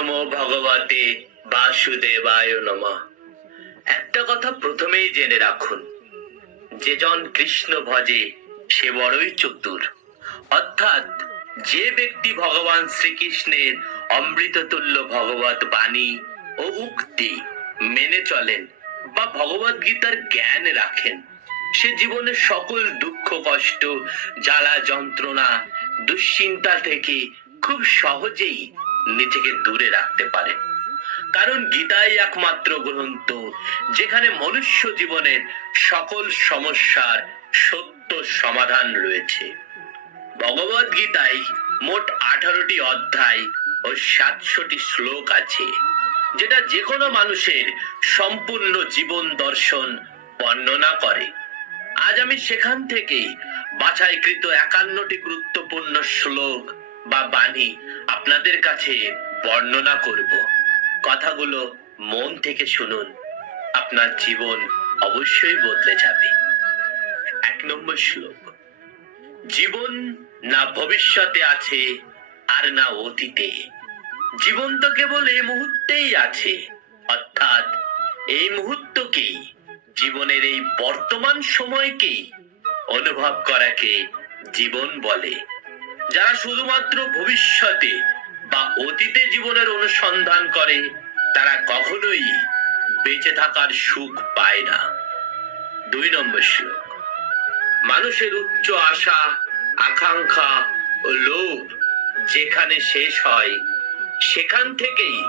নমো ভগবতে বাসুদেবায় নমঃ। একটা কথা প্রথমেই জেনে রাখুন, যে জন কৃষ্ণ ভজে সে বড়ই চতুর। অর্থাৎ যে ব্যক্তি ভগবান শ্রীকৃষ্ণের অমৃততুল্য ভগবত বাণী ও উক্তি মেনে চলেন বা ভগবত গীতার জ্ঞান রাখেন, সে জীবনের সকল দুঃখ, কষ্ট, জ্বালা, যন্ত্রণা, দুশ্চিন্তা থেকে খুব সহজেই নিজেকে দূরে রাখতে পারে। কারণ গীতাই একমাত্র গ্রন্থ যেখানে মনুষ্য জীবনের সকল সমস্যার সত্য সমাধান রয়েছে। ভগবত গীতায় মোট আঠারোটি অধ্যায় ও সাতশোটি শ্লোক আছে, যেটা যে কোনো মানুষের সম্পূর্ণ জীবন দর্শন বর্ণনা করে। আজ আমি সেখান থেকেই বাছাইকৃত একান্নটি গুরুত্বপূর্ণ শ্লোক বা বাণী আপনাদের কাছে বর্ণনা করব। কথাগুলো মন থেকে শুনুন। আপনার জীবন অবশ্যই বদলে যাবে। এক নম্বর শ্লোক। জীবন না ভবিষ্যতে আছে আর না অতীতে। জীবন তো কেবল এই মুহূর্তেই আছে। অর্থাৎ এই মুহূর্তকেই, জীবনের এই বর্তমান সময়কেই অনুভব করাকে জীবন বলে। যারা শুধুমাত্র ভবিষ্যতে বা অতীতে জীবনের অনুসন্ধান করে, তারা কখনোই বেঁচে থাকার সুখ পায় না। দুই নম্বর শ্লোক। মানুষের উচ্চ আশা, আকাঙ্ক্ষা ও লোভ যেখানে শেষ হয়, সেখান থেকেই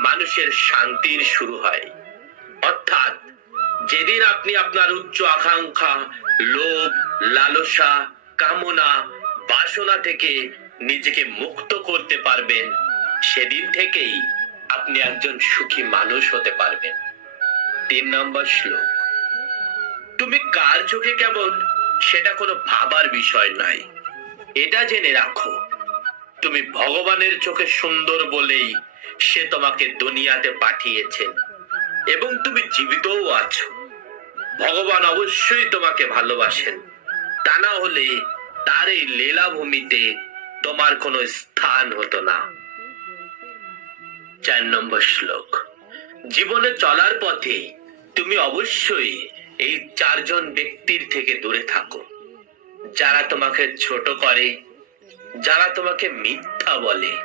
মানুষের শান্তির শুরু হয়। অর্থাৎ যেদিন আপনি আপনার উচ্চ আকাঙ্ক্ষা, লোভ, লালসা, কামনা বাসনা থেকে নিজেকে মুক্ত করতে পারবেন সেদিন থেকেই আপনি একজন সুখী মানুষ হতে পারবেন। তিন নম্বর শ্লোক। তুমি কার চোখে কেমন সেটা কোনো ভাবার বিষয় নয় এটা জেনে রাখো, তুমি ভগবানের চোখে সুন্দর বলেই সে তোমাকে দুনিয়াতে পাঠিয়েছেন এবং তুমি জীবিতও আছো। ভগবান অবশ্যই তোমাকে ভালোবাসেন। তা না হলে তার এই লীলাভূমিতে তোমার কোনো স্থান হতো না। চার নম্বর শ্লোক। জীবনে চলার পথে তুমি অবশ্যই এই চারজন ব্যক্তির থেকে দূরে থাকো। যারা তোমাকে ছোট করে, যারা তোমাকে মিথ্যা বলে,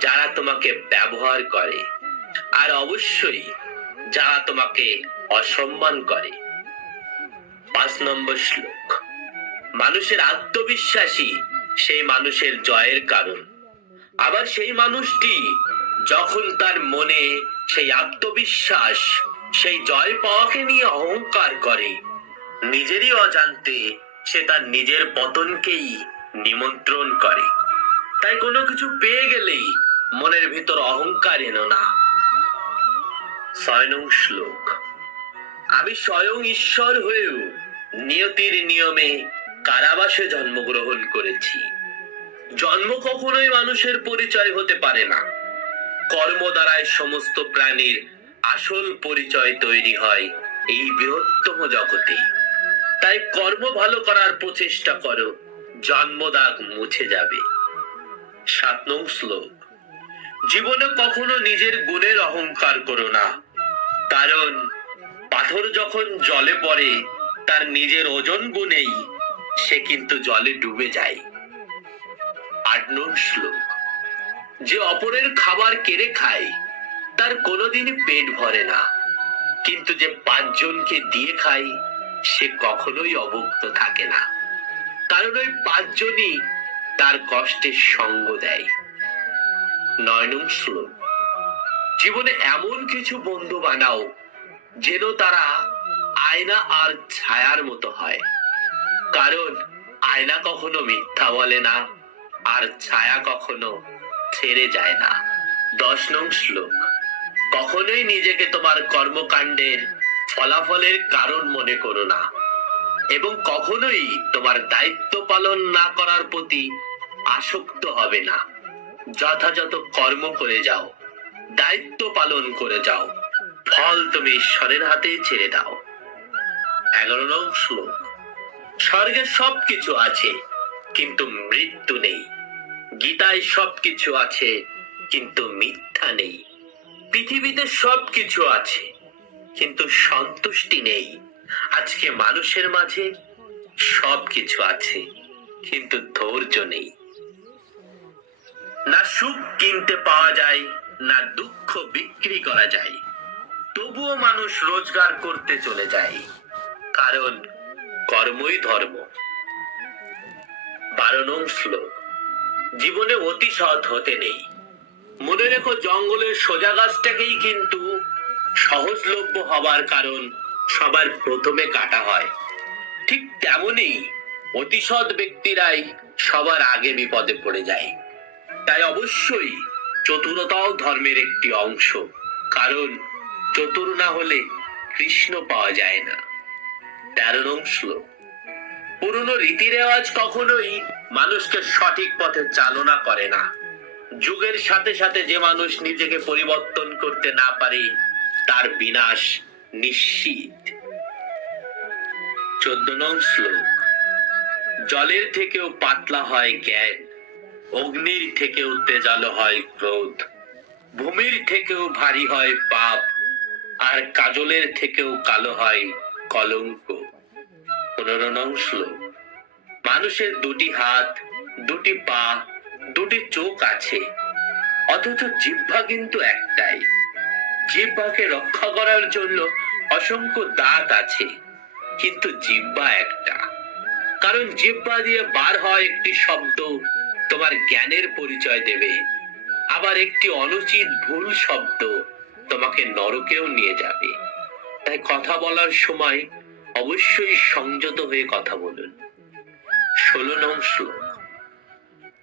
যারা তোমাকে ব্যবহার করে, আর অবশ্যই যারা তোমাকে অসম্মান করে। পাঁচ নম্বর শ্লোক। মানুষের আত্মবিশ্বাসী সেই মানুষের জয়ের কারণ। আবার সেই মানুষটি যখন তার মনে সেই আত্মবিশ্বাস, সেই জয় পাওয়াকে নিয়ে অহংকার করে, নিজেরই অজান্তে সে তার নিজের পতনকেই নিমন্ত্রণ করে। তাই কোনো কিছু পেয়ে গেলেই মনের ভিতর অহংকার এনো না। ছয় শ্লোক। আমি স্বয়ং ঈশ্বর হয়েও নিয়তির নিয়মে কারাবাসে জন্মগ্রহণ করেছি। জন্ম কখনোই মানুষের পরিচয় হতে পারে না। কর্ম দ্বারাই সমস্ত প্রাণীর আসল পরিচয় তৈরি হয় এই বৃহত্তম জগতে। তাই কর্ম ভালো করার প্রচেষ্টা করো, জন্মদাগ মুছে যাবে। সাত নং শ্লোক। জীবনে কখনো নিজের গুণের অহংকার করো না। কারণ পাথর যখন জলে পড়ে, তার নিজের ওজন গুণেই সে কিন্তু জলে ডুবে যায়। আট নং শ্লোক, যে অপরের খাবার কেড়ে খায়, তার কোনোদিনই পেট ভরে না। কিন্তু যে পাঁচজনকে দিয়ে খায়, সে কখনোই অভুক্ত থাকে না। কারণ ওই পাঁচজনই তার কষ্টের সঙ্গ দেয়। নয় নং শ্লোক, জীবনে এমন কিছু বন্ধু বানাও, যেন তারা আয়না আর ছায়ার মতো হয়। কারণ আয়না কখনো মিথ্যা বলে না, আর ছায়া কখনো ছেড়ে যায় না। দশ নং শ্লোক। কখনোই নিজেকে তোমার কর্মকাণ্ডের ফলাফলের কারণ মনে করো না, এবং কখনোই তোমার দায়িত্ব পালন না করার প্রতি আসক্ত হবে না। যথাযথ কর্ম করে যাও, দায়িত্ব পালন করে যাও, ফল তুমি ঈশ্বরের হাতে ছেড়ে দাও। এগারো নং শ্লোক। স্বর্গে সবকিছু আছে, কিন্তু মৃত্যু নেই। গীতায় সবকিছু আছে, কিন্তু মিথ্যা নেই। পৃথিবীতে সবকিছু আছে, কিন্তু সন্তুষ্টি নেই। আজকে মানুষের মাঝে সবকিছু আছে, কিন্তু ধৈর্য নেই। না সুখ কিনতে পাওয়া যায়, না দুঃখ বিক্রি করা যায়। তবুও মানুষ রোজগার করতে চলে যায়। কারণ কর্মই ধর্ম। বারো নং শ্লোক। জীবনে অতি সৎ হতে নেই। মনে রেখো, জঙ্গলের সোজা গাছটাকেই কিন্তু সহজলভ্য হবার কারণ সবার প্রথমে কাটা হয়। ঠিক তেমনি অতিসৎ ব্যক্তিরাই সবার আগে বিপদে পড়ে যায়। তাই অবশ্যই চতুরতাও ধর্মের একটি অংশ, কারণ চতুর না হলে কৃষ্ণ পাওয়া যায় না। তেরো নং শ্লোক। পুরনো রীতি রেওয়াজ কখনোই মানুষকে সঠিক পথে চালনা করে না। যুগের সাথে সাথে যে মানুষ নিজেকে পরিবর্তন করতে না পারে, তার বিনাশ নিশ্চিত। চোদ্দ নং শ্লোক। জলের থেকেও পাতলা হয় জ্ঞান, অগ্নির থেকেও তেজালো হয় ক্রোধ, ভূমির থেকেও ভারী হয় পাপ, আর কাজলের থেকেও কালো হয় কলঙ্ক। পনেরো নং শ্লোক। মানুষের দুটি হাত, দুটি পা, দুটি চোখ আছে। অথচ জিহ্বা কিন্তু একটাই। জিহ্বাকে রক্ষা করার জন্য অসংখ্য দাঁত আছে, কিন্তু জিহ্বা একটা। কারণ জিহ্বা দিয়ে বার হয় একটি শব্দ তোমার জ্ঞানের পরিচয় দেবে। আবার একটি অনুচিত ভুল শব্দ তোমাকে নরকেও নিয়ে যাবে। তাই কথা বলার সময় অবশ্যই সংযত হয়ে কথা বলুন। ষোলো নং শ্লোক।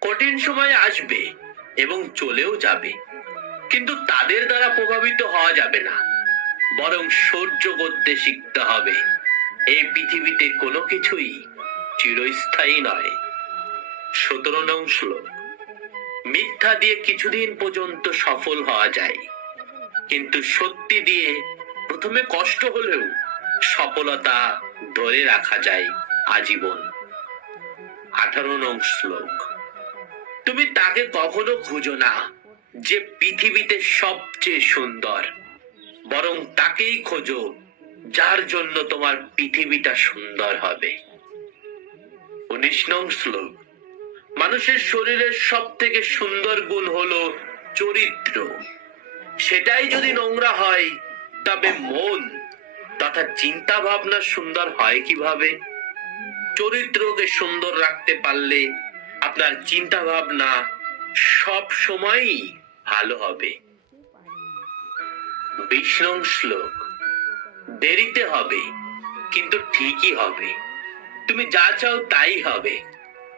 কঠিন সময় আসবে এবং চলেও যাবে, কিন্তু তাদের দ্বারা প্রভাবিত হওয়া যাবে না। বরং সহ্য করতে শিখতে হবে, এই পৃথিবীতে কোনো কিছুই চিরস্থায়ী নয়। সতেরো নং শ্লোক। মিথ্যা দিয়ে কিছুদিন পর্যন্ত সফল হওয়া যায়, কিন্তু সত্যি দিয়ে প্রথমে কষ্ট হলেও সফলতা ধরে রাখা যায় আজীবন। আঠারো নং শ্লোক। তুমি তাকে কখনো খুঁজো না যে পৃথিবীতে সবচেয়ে সুন্দর। বরং তাকেই খোঁজো যার জন্য তোমার পৃথিবীটা সুন্দর হবে। উনিশ নং শ্লোক। মানুষের শরীরের সব থেকে সুন্দর গুণ হলো চরিত্র। সেটাই যদি নোংরা হয়, তবে মন তথা চিন্তা ভাবনা সুন্দর হয় কীভাবে? চরিত্রকে সুন্দর রাখতে পারলে আপনার চিন্তা ভাবনা সব সময়ই ভালো হবে। বিশ শ্লোক, দেরিতে হবে, কিন্তু ঠিকই হবে। তুমি যা চাও তাই হবে।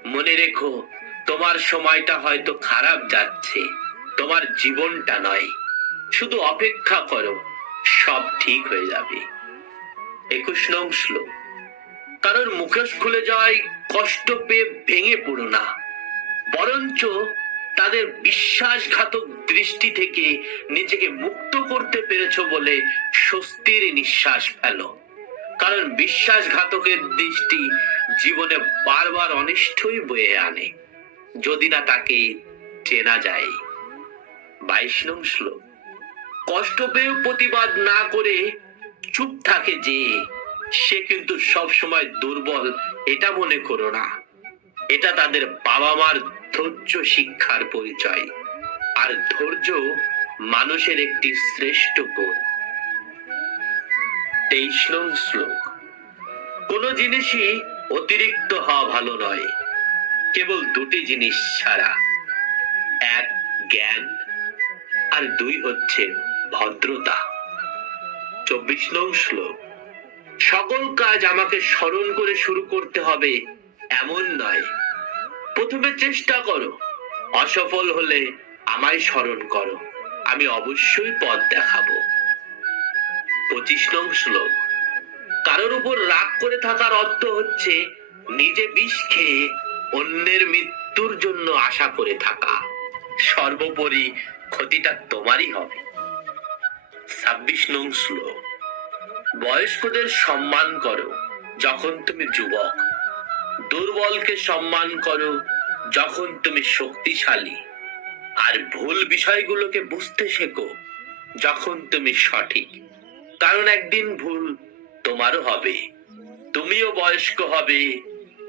মনে রেখো, তোমার সময়টা হয়তো খারাপ যাচ্ছে, তোমার জীবনটা নয়। শুধু অপেক্ষা করো, সব ঠিক হয়ে যাবে। একুশ নং শ্লোক। কারোর মুখোশ খুলে যাওয়ায় কষ্ট পেয়ে ভেঙে পড়ো না। বরঞ্চ তাদের বিশ্বাসঘাতক দৃষ্টি থেকে নিজেকে মুক্ত করতে পেরেছ বলে স্বস্তির নিঃশ্বাস ফেলো। কারণ বিশ্বাসঘাতকের দৃষ্টি জীবনে বারবার অনিষ্টই বয়ে আনে। যদি না তাকে চেনা যায়। বাইশ নং শ্লোক। কষ্ট পেয়েও প্রতিবাদ না করে চুপ থাকে যে, সে কিন্তু সব সময় দুর্বল, এটা মনে করো না। এটা তাদের বাবা মার ধৈর্য শিক্ষার পরিচয়। আর ধৈর্য মানুষের একটি শ্রেষ্ঠ গুণ। তেইশ নং শ্লোক। কোন জিনিসই অতিরিক্ত হওয়া ভালো নয়। কেবল দুটি জিনিস ছাড়া। এক জ্ঞান, আর দুই হচ্ছে ভদ্রতা। চব্বিশ নং শ্লোক। সকল কাজ আমাকে স্মরণ করে শুরু করতে হবে, এমন নয়। প্রথমে চেষ্টা করো। অসফল হলে আমায় স্মরণ করো। আমি অবশ্যই পথ দেখাবো। পঁচিশ নং শ্লোক। কারোর উপর রাগ করে থাকার অর্থ হচ্ছে নিজে বিষ খেয়ে অন্যের মৃত্যুর জন্য আশা করে থাকা। সর্বোপরি ক্ষতিটা তোমারই হবে। ছাব্বিশ নং শ্লোক। বয়স্কদের সম্মান করো যখন তুমি যুবক। দুর্বলকে সম্মান করো যখন তুমি শক্তিশালী। আর ভুল বিষয়গুলোকে বুঝতে শেখো যখন তুমি সঠিক। কারণ একদিন ভুল তোমারও হবে। তুমিও বয়স্ক হবে,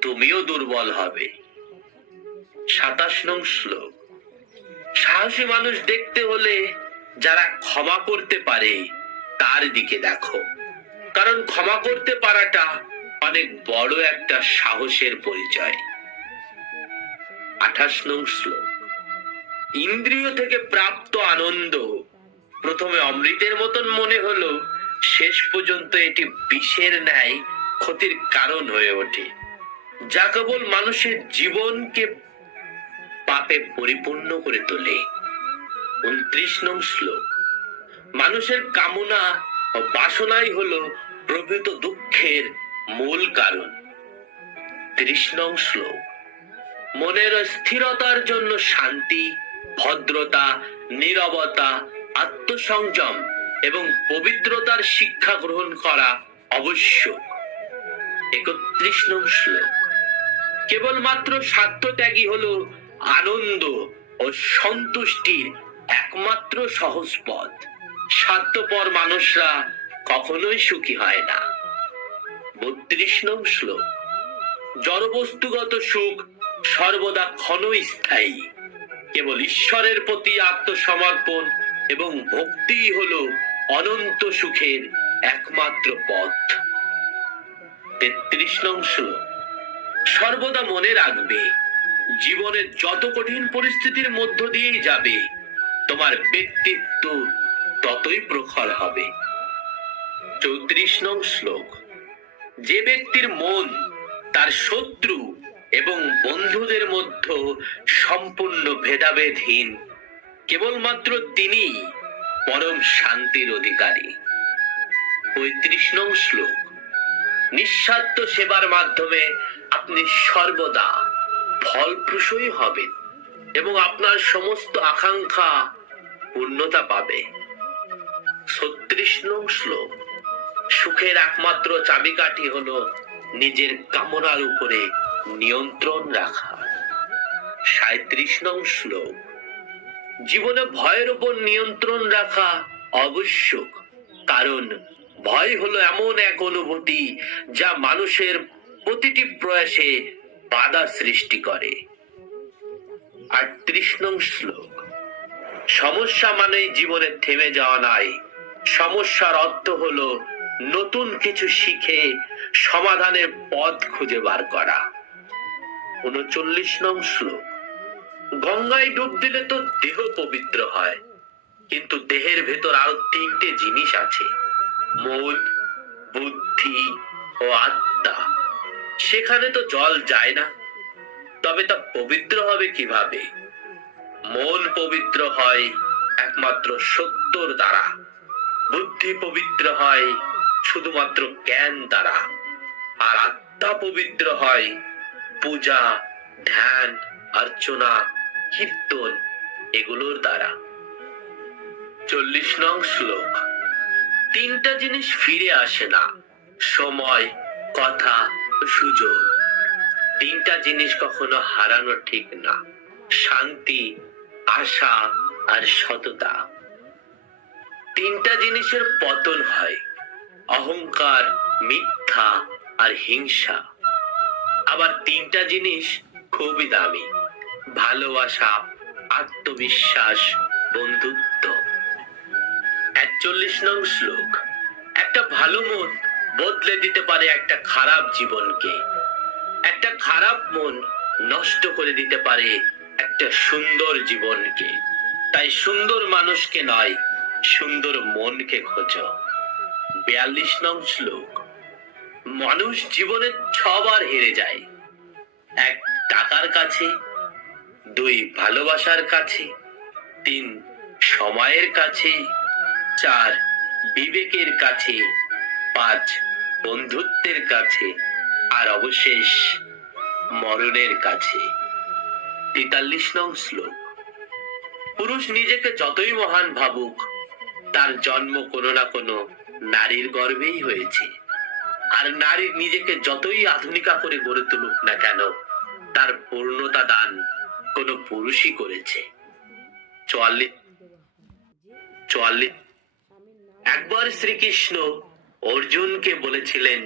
তুমিও দুর্বল হবে। সাতাশ নং শ্লোক। সাহসী মানুষ দেখতে হলে যারা ক্ষমা করতে পারে, তার দিকে দেখো। কারণ ক্ষমা করতে পারাটা অনেক বড় একটা সাহসের পরিচয়। আঠাশ নং শ্লোক। ইন্দ্রিয় থেকে প্রাপ্ত আনন্দ প্রথমে অমৃতের মতন মনে হলো, শেষ পর্যন্ত এটি বিষের ন্যায় ক্ষতির কারণ হয়ে ওঠে। যা কেবল মানুষের জীবনকে পাপে পরিপূর্ণ করে তোলে। উনত্রিশ নং শ্লোক। মানুষের কামনা ও বাসনাই হলো প্রভৃত দুঃখের মূল কারণ। ত্রিশ নং শ্লোক। মনের স্থিরতার জন্য শান্তি, ভদ্রতা, নীরবতা, আত্মসংযম এবং পবিত্রতার শিক্ষা গ্রহণ করা আবশ্যক। একত্রিশ নং শ্লোক। কেবলমাত্র স্বার্থত্যাগী হলো আনন্দ ও সন্তুষ্টির একমাত্র সহজ পথ। স্বার্থপর মানুষরা কখনোই সুখী হয় না। বত্রিশ নং শ্লোক। জড়বস্তুগত সুখ সর্বদা ক্ষণস্থায়ী। কেবল ঈশ্বরের প্রতি আত্মসমর্পণ এবং ভক্তি হলো অনন্ত সুখের একমাত্র পথ। তেত্রিশ নং শ্লোক। সর্বদা মনে রাখবে, জীবনের যত কঠিন পরিস্থিতির মধ্য দিয়েই যাবে তোমার ব্যক্তিত্ব ততই প্রখর হবে। চৌত্রিশ নং শ্লোক। যে ব্যক্তির মন তার শত্রু এবং বন্ধুদের মধ্যে সম্পূর্ণ ভেদাভেদহীন, কেবলমাত্র তিনি পরম শান্তির অধিকারী। পঁয়ত্রিশ নং শ্লোক। নিঃস্বার্থ সেবার মাধ্যমে আপনি সর্বদা ফলপ্রসূই হবেন। এবং আপনার সমস্ত আকাঙ্ক্ষা পূর্ণতা পাবে। ছত্রিশ নং শ্লোক। সুখের একমাত্র চাবিকাঠি হলো নিজের কামনার উপরে নিয়ন্ত্রণ রাখা। সাঁত্রিশ নং শ্লোক। জীবনে ভয়ের উপর নিয়ন্ত্রণ রাখা আবশ্যক, কারণ ভয় হলো এমন এক অনুভূতি যা মানুষের প্রতিটি প্রয়াসে বাধা সৃষ্টি করে। আটত্রিশ নং শ্লোক। সমস্যা মানেই জীবনে থেমে যাওয়া নাই। সমস্যার অর্থ হলো নতুন কিছু শিখে সমাধানের পথ খুঁজে বার করা। উনচল্লিশ নং শ্লোক। গঙ্গায় ডুব দিলে তো দেহ পবিত্র হয়, কিন্তু দেহের ভেতর আরও তিনটে জিনিস আছে। মন, বুদ্ধি ও আত্মা। সেখানে তো জল যায় না। তবে তা পবিত্র হবে কীভাবে? মন পবিত্র হয় একমাত্র সত্যর দ্বারা। বুদ্ধি পবিত্র হয় শুধুমাত্র জ্ঞান দ্বারা। আর আত্মা পবিত্র হয় পূজা, ধ্যান, অর্চনা, কীর্তন এগুলোর দ্বারা। চল্লিশ নং শ্লোক। তিনটা জিনিস ফিরে আসে না। সময়, কথা, সুযোগ। তিনটা জিনিস কখনো হারানো ঠিক না। শান্তি, আশা আর সততা। তিনটা জিনিসের পতন হয়। অহংকার, মিথ্যা আর হিংসা। আবার তিনটা জিনিস খুবই দামি। ভালোবাসা, আত্মবিশ্বাস, বন্ধুত্ব। একচল্লিশ নং শ্লোক। একটা ভালো মন বদলে দিতে পারে একটা খারাপ জীবনকে। একটা খারাপ মন নষ্ট করে দিতে পারে একটা সুন্দর জীবনকে। তাই সুন্দর মানুষকে নয়, সুন্দর মনকে খোঁজো। বিয়াল্লিশ নং শ্লোক। মানুষ জীবনে ছবার হেরে যায়। এক টাকার কাছে, দুই ভালোবাসার কাছে, তিন সময়ের কাছে, চার বিবেকের কাছে, পাঁচ বন্ধুত্বের কাছে আর অবশেষ মরণের কাছে। তেতাল্লিশ নং শ্লোক। পুরুষ নিজেকে যতই মহান ভাবুক, তার জন্ম কোনো না কোনো নারীর গর্ভেই হয়েছে। আর নারী নিজেকে যতই আধুনিকা করে গড়ে তুলুক না কেন, তার পূর্ণতা দান কোনো পুরুষই করেছে। একবার শ্রীকৃষ্ণ অর্জুনকে বলেছিলেন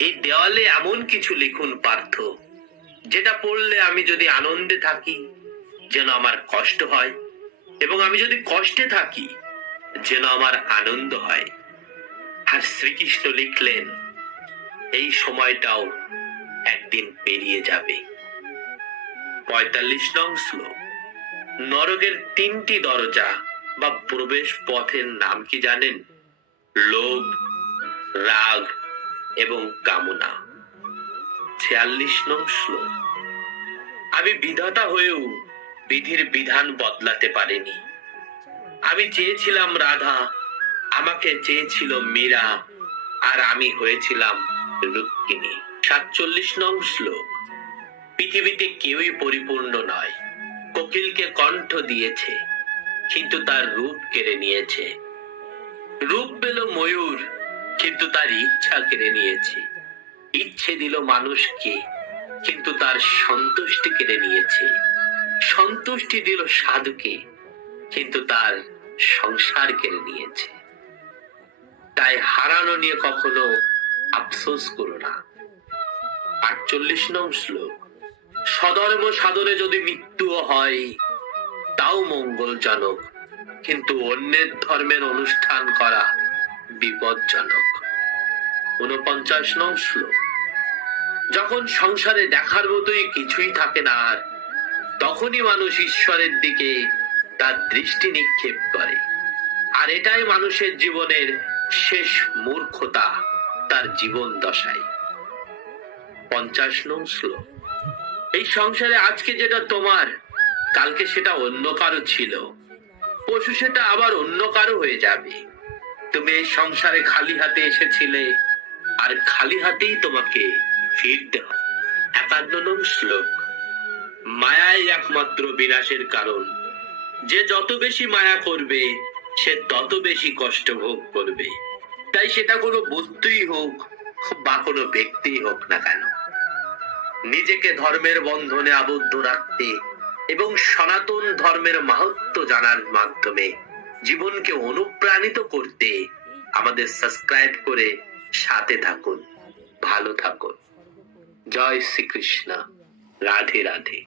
এই দেওয়ালে এমন কিছু লিখুন পার্থ, যেটা পড়লে আমি যদি আনন্দে থাকি, যেন আমার কষ্ট হয়, এবং আমি যদি কষ্টে থাকি, যেন আমার আনন্দ হয়। আর শ্রীকৃষ্ণ লিখলেন, এই সময়টাও একদিন পেরিয়ে যাবে। পঁয়তাল্লিশ নং শ্লোক। নরকের তিনটি দরজা বা প্রবেশ পথের নাম কি জানেন? লোভ, রাগ এবং কামনা। ছিয়াল্লিশ নং শ্লোক। আমি বিধাতা হয়েও বিধির বিধান বদলাতে পারিনি। আমি চেয়েছিলাম রাধা, আমাকে চেয়েছিল মীরা, আর আমি হয়েছিলাম রুক্মিণী সাতচল্লিশ নং শ্লোক। পৃথিবীতে কেউই পরিপূর্ণ নয়। কোকিলকে কণ্ঠ দিয়েছে, কিন্তু তার রূপ কেড়ে নিয়েছে। রূপ পেল ময়ূর কিন্তু তার ইচ্ছা কেড়ে নিয়েছে। ইচ্ছে দিল মানুষকে, কিন্তু তার সন্তুষ্টি কেড়ে নিয়েছে। সন্তুষ্টি দিল সাধুকে, কিন্তু তার সংসার কেড়ে নিয়েছে। তাই হারানো নিয়ে কখনো আফসোস করো না। আটচল্লিশ নং শ্লোক। সধর্ম সাধনে যদি মৃত্যুও হয়, তাও মঙ্গলজনক। কিন্তু অন্যের ধর্মের অনুষ্ঠান করা বিপজ্জনক। উনপঞ্চাশ নং শ্লোক। যখন সংসারে দেখার মতোই কিছুই থাকে না আর, তখনই মানুষ ঈশ্বরের দিকে তার দৃষ্টি নিক্ষেপ করে। আর এটাই মানুষের জীবনের শেষ মূর্খতা, তার জীবন দশায়। পঞ্চাশ নং শ্লোক। এই সংসারে আজকে যেটা তোমার, কালকে সেটা অন্য কারও ছিল। পশু সেটা আবার অন্য কারও হয়ে যাবে। তুমি এই সংসারে খালি হাতে এসেছিলে, আর খালি হাতেই তোমাকে ফিরতে হবে একান্ন নং শ্লোক। মায়াই একমাত্র বিনাশের কারণ। যে যত বেশি মায়া করবে, সে তত বেশি কষ্ট ভোগ করবে। তাই সেটা কোনো বস্তুই হোক, বা কোনো ব্যক্তিই হোক না কেন। নিজেকে ধর্মের বন্ধনে আবদ্ধ রাখতে এবং সনাতন ধর্মের মাহাত্ম জানার মাধ্যমে জীবনকে অনুপ্রাণিত করতে আমাদের সাবস্ক্রাইব করে সাথে থাকুন ভালো থাকুন। জয় শ্রীকৃষ্ণ। রাধে রাধে।